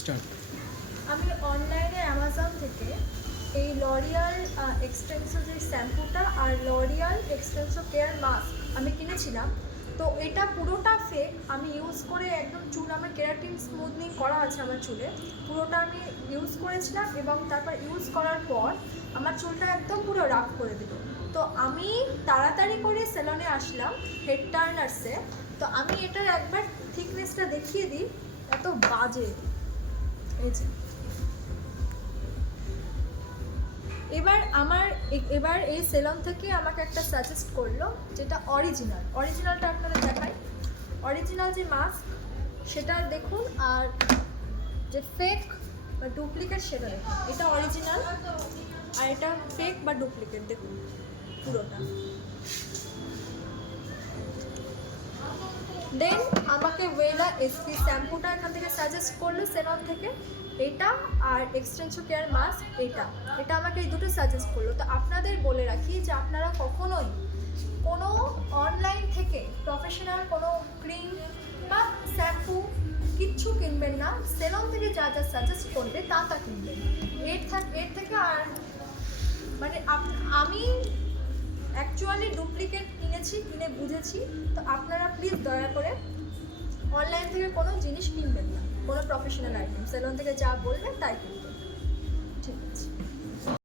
Start. আমি অনলাইনে Amazon থেকে এই লরিয়াল এক্সটেন্সো যে শ্যাম্পুটা আর লরিয়াল এক্সটেন্সো কেয়ার মাস্ক আমি কিনেছিলাম। তো এটা পুরোটা ফেক। আমি ইউজ করে একদম চুল, আমার কেরাটিন স্মুথনিং করা আছে আমার চুলে, পুরোটা আমি ইউজ করেছিলাম এবং তারপর ইউজ করার পর আমার চুলটা একদম পুরো রাফ করে দিল। তো আমি তাড়াতাড়ি করে সেলনে আসলাম, হেড টার্নার্সে। তো আমি এটার একবার থিকনেসটা দেখিয়ে দিই, এত বাজে। এই যে এবার এই সেলন থেকে আমাকে একটা সাজেস্ট করলো, যেটা অরিজিনালটা আপনারা দেখাই। অরিজিনাল যে মাস্ক সেটা দেখুন, আর যে ফেক বা ডুপ্লিকেট সেটা দেখুন। এটা অরিজিনাল আর এটা ফেক বা ডুপ্লিকেট দেখুন পুরোটা। দেন আমাকে ওয়েলা এসপি শ্যাম্পুটা এখান থেকে সাজেস্ট করলো সেলন থেকে, এটা আর এক্সটেন্সো কেয়ার মাস্ক এটা আমাকে এই দুটো সাজেস্ট করলো। তো আপনাদের বলে রাখি যে আপনারা কখনোই কোনো অনলাইন থেকে প্রফেশনাল কোনো ক্রিম বা শ্যাম্পু কিচ্ছু কিনবেন না। সেলন থেকে যা যা সাজেস্ট করবে তা কিনবেন। এর থেকে আর মানে আমি অ্যাকচুয়ালি ডুপ্লিকেট কিনে বুঝেছি। তো আপনারা প্লিজ দয়া করে অনলাইন থেকে কোনো জিনিস কিনবেন না, কোনো প্রফেশনাল আইটেম। সেলন থেকে যা বলবেন তাই কিনবেন। ঠিক আছে।